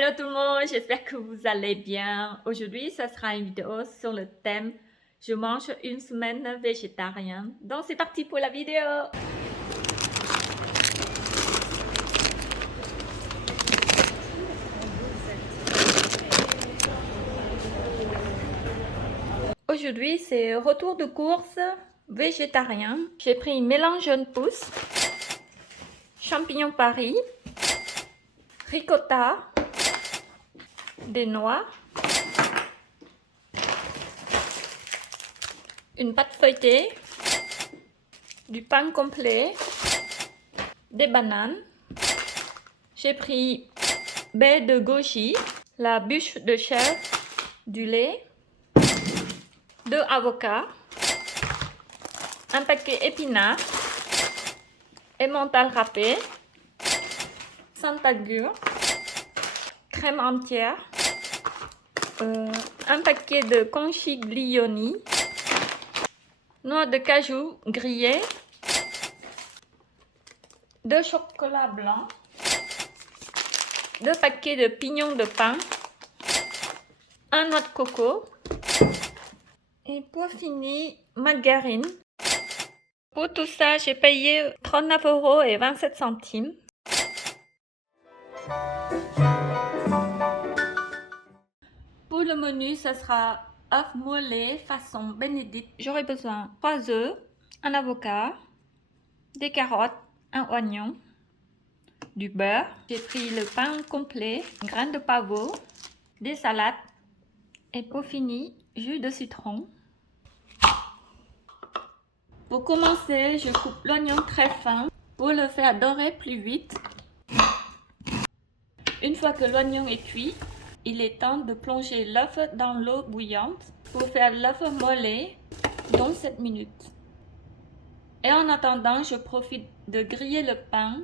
Hello tout le monde, j'espère que vous allez bien. Aujourd'hui, ça sera une vidéo sur le thème je mange une semaine végétarienne. Donc c'est parti pour la vidéo. Aujourd'hui, c'est retour de course végétarien. J'ai pris mélange jaune pousse, champignons Paris, ricotta, des noix, une pâte feuilletée, du pain complet, des bananes. J'ai pris baie de goji, la bûche de chèvre, du lait, 2 avocats, un paquet épinards, emmental râpé, santagur, crème entière, un paquet de conchiglioni, noix de cajou grillée, 2 chocolats blancs, 2 paquets de pignons de pain, 1 noix de coco et pour finir, margarine. Pour tout ça, j'ai payé 39,27 €. Pour le menu, ça sera œuf moelleux façon bénédicte. J'aurai besoin 3 œufs, un avocat, des carottes, un oignon, du beurre. J'ai pris le pain complet, graines de pavot, des salades et pour finir, jus de citron. Pour commencer, je coupe l'oignon très fin pour le faire dorer plus vite. Une fois que l'oignon est cuit, il est temps de plonger l'œuf dans l'eau bouillante pour faire l'œuf moelleux dans 7 minutes. Et en attendant, je profite de griller le pain.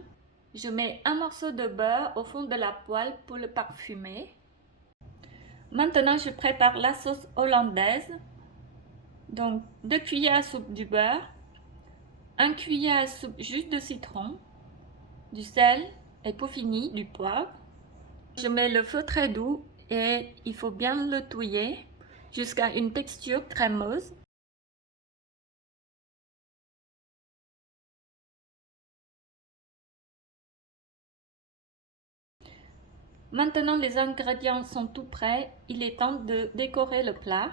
Je mets un morceau de beurre au fond de la poêle pour le parfumer. Maintenant, je prépare la sauce hollandaise. Donc, 2 cuillères à soupe du beurre, 1 cuillère à soupe jus de citron, du sel et pour finir, du poivre. Je mets le feu très doux et il faut bien le touiller jusqu'à une texture crémeuse. Maintenant, les ingrédients sont tout prêts. Il est temps de décorer le plat.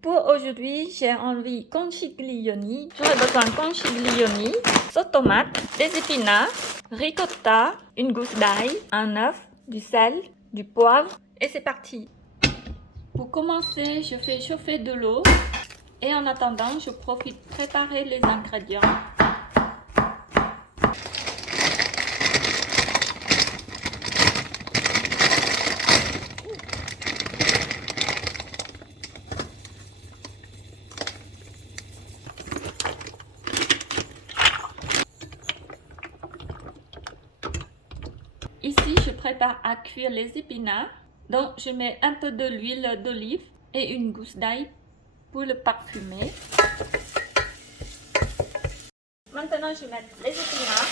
Pour aujourd'hui, j'ai envie conchiglioni. J'aurai besoin de conchiglioni, sauce tomate, des épinards, ricotta, une gousse d'ail, un œuf, du sel, du poivre et c'est parti. Pour commencer, je fais chauffer de l'eau et en attendant, je profite de préparer les ingrédients. Ici, je prépare à cuire les épinards. Donc, je mets un peu de l'huile d'olive et une gousse d'ail pour le parfumer. Maintenant, je mets les épinards.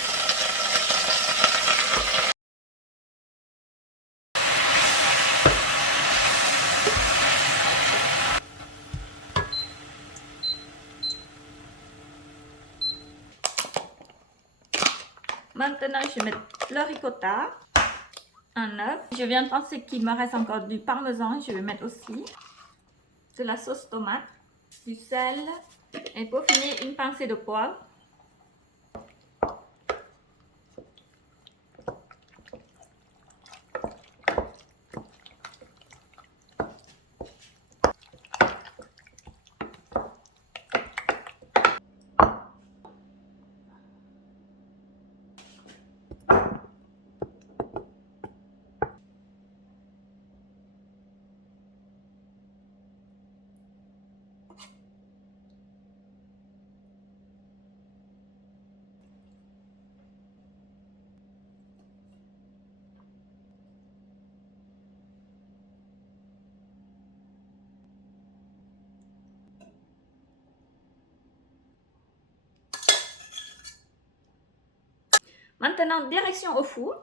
Maintenant, je vais mettre le ricotta, un œuf. Je viens de penser qu'il me reste encore du parmesan. Je vais mettre aussi de la sauce tomate, du sel et pour finir, une pincée de poivre. Maintenant, direction au four.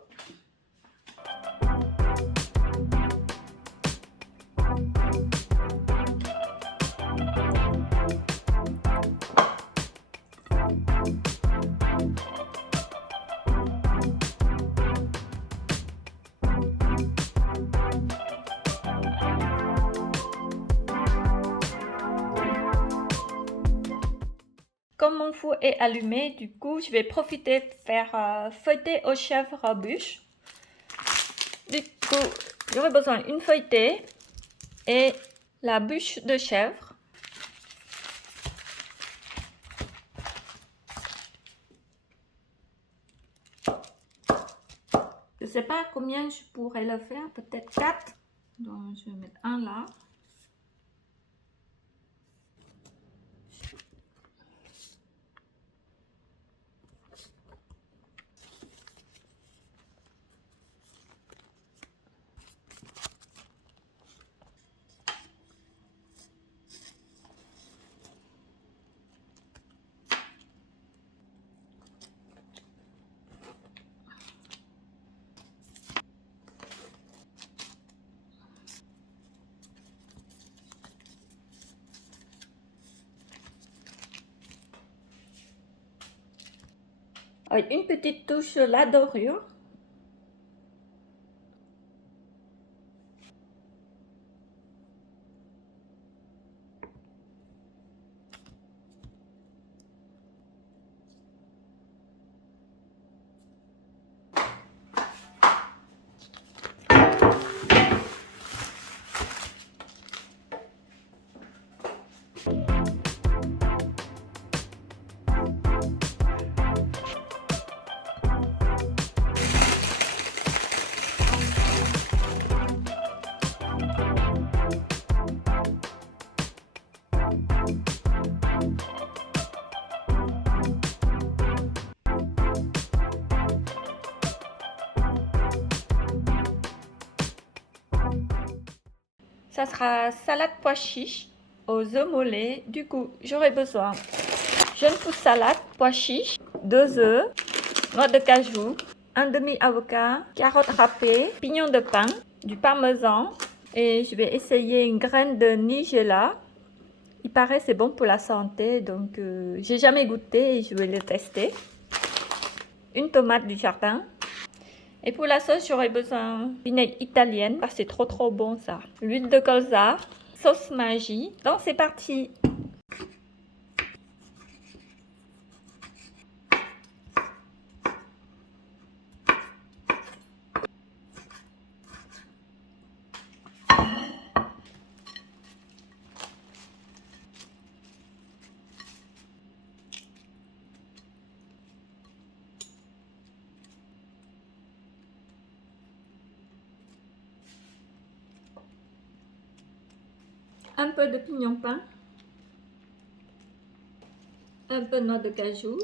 Comme mon four est allumé, du coup, je vais profiter de faire feuilleter aux chèvres bûches. Du coup, j'aurai besoin d'une feuilletée et la bûche de chèvre. Je ne sais pas combien je pourrais le faire, peut-être 4. Donc, je vais mettre un là. Avec une petite touche de la dorure. Ça sera salade pois chiche aux œufs mollets. Du coup, j'aurai besoin jeune pousse salade, pois chiche, 2 œufs, noix de cajou, un demi-avocat, carottes râpées, pignons de pain, du parmesan et je vais essayer une graine de nigella. Il paraît c'est bon pour la santé, donc j'ai jamais goûté et je vais le tester. Une tomate du jardin. Et pour la sauce, j'aurai besoin de vinaigre italienne, parce que c'est trop bon ça. L'huile de colza, sauce Maggi. Donc c'est parti. Un peu de pignon pain, un peu de noix de cajou,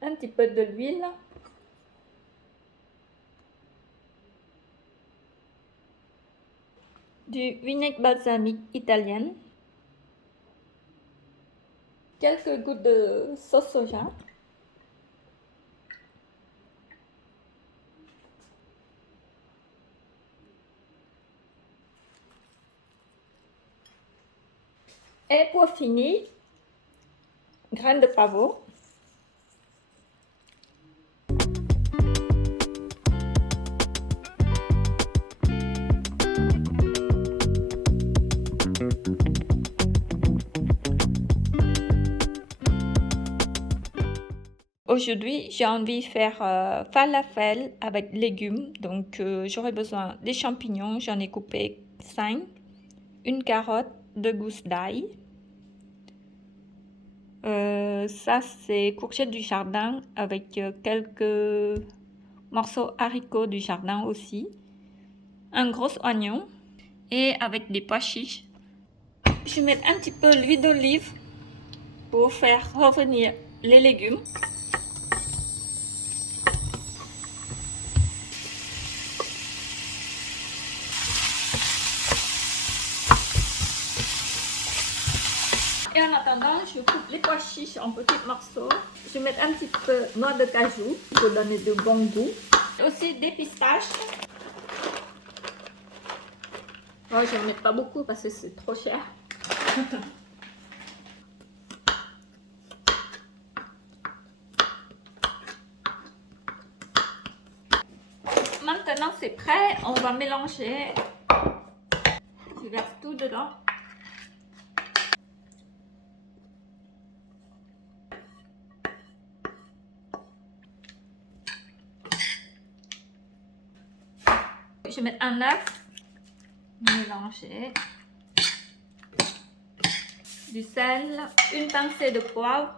un petit peu de l'huile, du vinaigre balsamique italien, quelques gouttes de sauce soja, et pour finir, graines de pavot. Aujourd'hui, j'ai envie de faire falafel avec légumes. Donc, j'aurai besoin des champignons. J'en ai coupé 5. Une carotte, 2 gousses d'ail. Ça, c'est courgettes du jardin avec quelques morceaux haricots du jardin aussi. Un gros oignon et avec des pois chiches. Je vais mettre un petit peu l'huile d'olive pour faire revenir les légumes. Et en attendant, je coupe les pois chiches en petits morceaux. Je vais mettre un petit peu de noix de cajou pour donner de bon goût. Et aussi des pistaches. Oh, je n'en mets pas beaucoup parce que c'est trop cher. Maintenant c'est prêt, on va mélanger. Je verse tout dedans. Je vais mettre un œuf, mélanger, du sel, une pincée de poivre,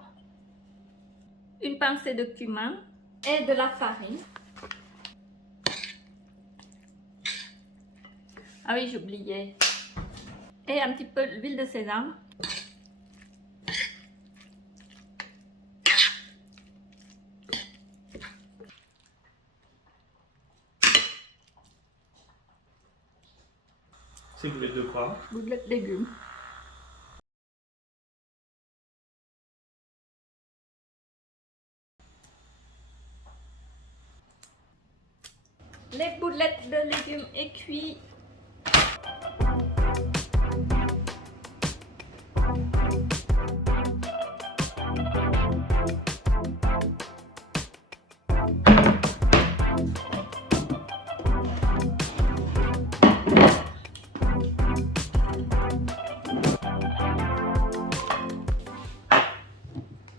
une pincée de cumin et de la farine. Ah oui, j'oubliais. Et un petit peu d'huile de sésame. C'est goulette de quoi? Goulette de légumes. Les boulettes de légumes est cuit.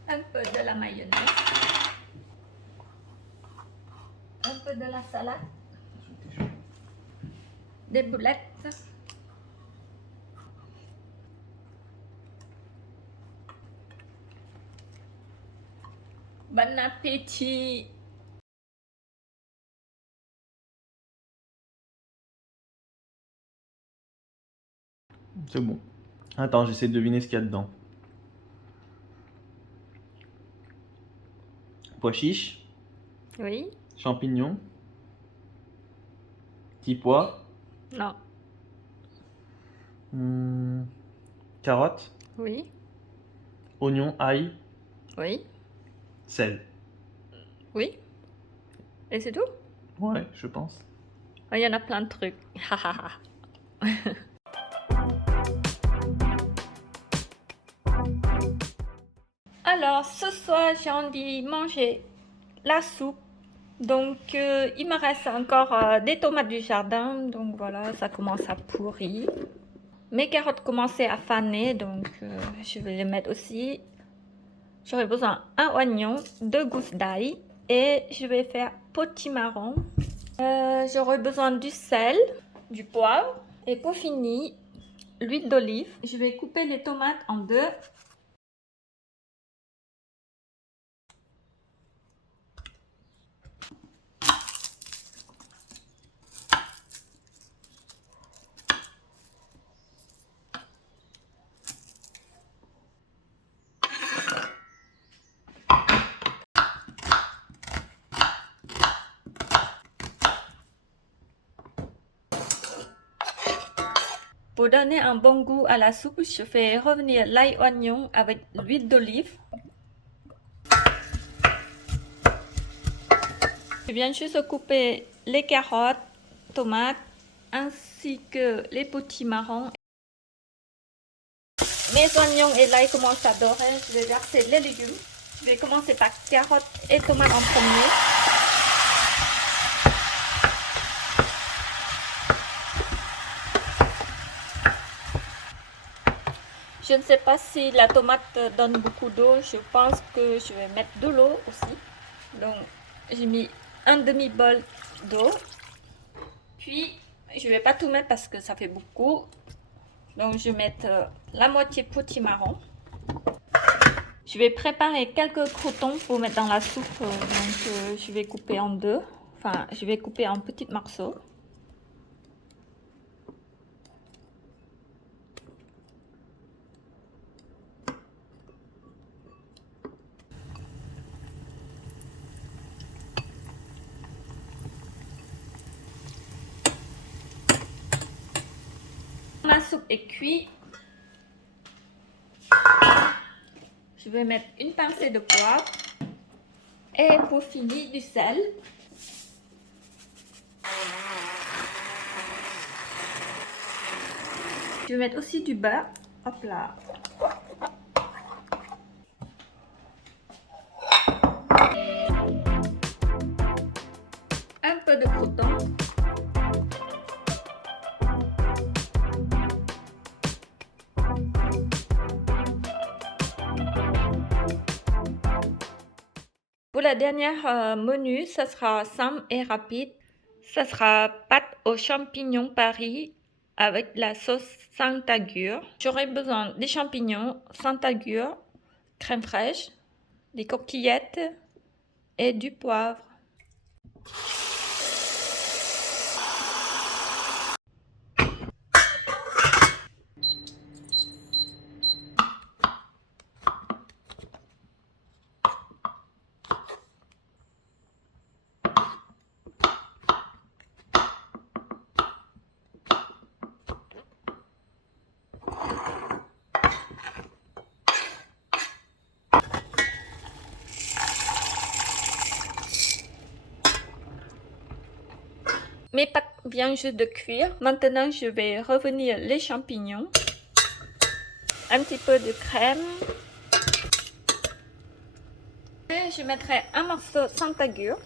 Un peu de la mayonnaise. Un peu de la salade. Des boulettes. Bon appétit! C'est bon. Attends, j'essaie de deviner ce qu'il y a dedans. Pois chiches, Oui? champignons, petits pois, Non. carottes, Oui? oignons, ail, Oui? sel. Oui? Et c'est tout? Ouais, je pense. Il y en a plein de trucs. Alors, ce soir, j'ai envie de manger la soupe. Donc, il me reste encore des tomates du jardin. Donc, voilà, ça commence à pourrir. Mes carottes commençaient à faner. Donc, je vais les mettre aussi. J'aurai besoin d'un oignon, 2 gousses d'ail. Et je vais faire potimarron. J'aurai besoin du sel, du poivre. Et pour finir, l'huile d'olive. Je vais couper les tomates en deux. Pour donner un bon goût à la soupe, je fais revenir l'ail oignon avec l'huile d'olive. Je viens juste couper les carottes, tomates, ainsi que les potimarrons. Mes oignons et l'ail commencent à dorer, je vais verser les légumes. Je vais commencer par carottes et tomates en premier. Je ne sais pas si la tomate donne beaucoup d'eau. Je pense que je vais mettre de l'eau aussi. Donc, j'ai mis un demi-bol d'eau. Puis, je ne vais pas tout mettre parce que ça fait beaucoup. Donc, je vais mettre la moitié potimarron. Je vais préparer quelques croûtons pour mettre dans la soupe. Donc, je vais couper en deux. Enfin, je vais couper en petits morceaux. Ma soupe est cuite. Je vais mettre une pincée de poivre. Et pour finir, du sel. Je vais mettre aussi du beurre. Hop là. Un peu de croûton. Pour la dernière menu, ça sera simple et rapide. Ça sera pâte aux champignons Paris avec la sauce Saint-Agur. J'aurai besoin des champignons, Saint-Agur, crème fraîche, des coquillettes et du poivre. Mes pâtes viennent juste de cuire. Maintenant, je vais revenir les champignons. Un petit peu de crème. Et je mettrai un morceau Saint-Agur.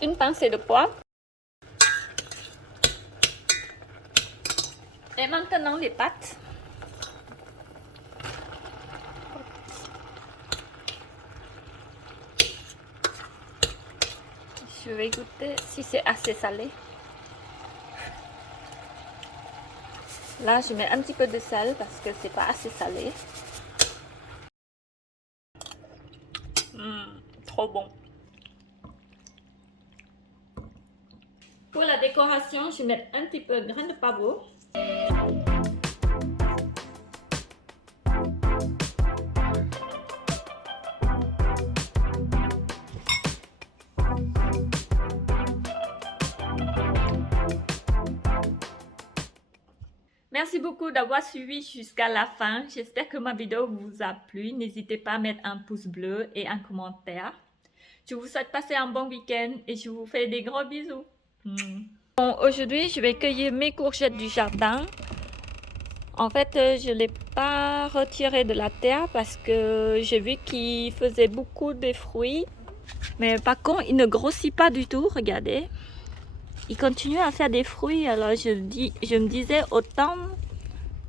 Une pincée de poivre. Et maintenant, les pâtes. Je vais goûter si c'est assez salé. Là, je mets un petit peu de sel parce que c'est pas assez salé. Trop bon. Pour la décoration, je vais mettre un petit peu de graines de pavot. Merci beaucoup d'avoir suivi jusqu'à la fin. J'espère que ma vidéo vous a plu. N'hésitez pas à mettre un pouce bleu et un commentaire. Je vous souhaite passer un bon week-end et je vous fais des gros bisous. Bon, aujourd'hui, je vais cueillir mes courgettes du jardin. En fait, je ne l'ai pas retiré de la terre parce que j'ai vu qu'il faisait beaucoup de fruits. Mais par contre, il ne grossit pas du tout, regardez. Il continue à faire des fruits, alors je me disais autant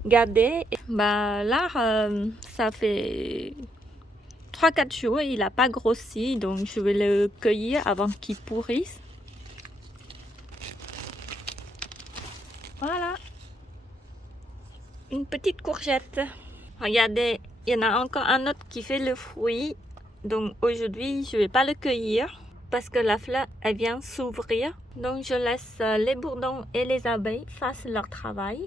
garder. Bah là, ça fait 3-4 jours, il n'a pas grossi, donc je vais le cueillir avant qu'il pourrisse. Voilà, une petite courgette. Regardez, il y en a encore un autre qui fait le fruit, donc aujourd'hui je ne vais pas le cueillir parce que la fleur elle vient s'ouvrir. Donc je laisse les bourdons et les abeilles faire leur travail.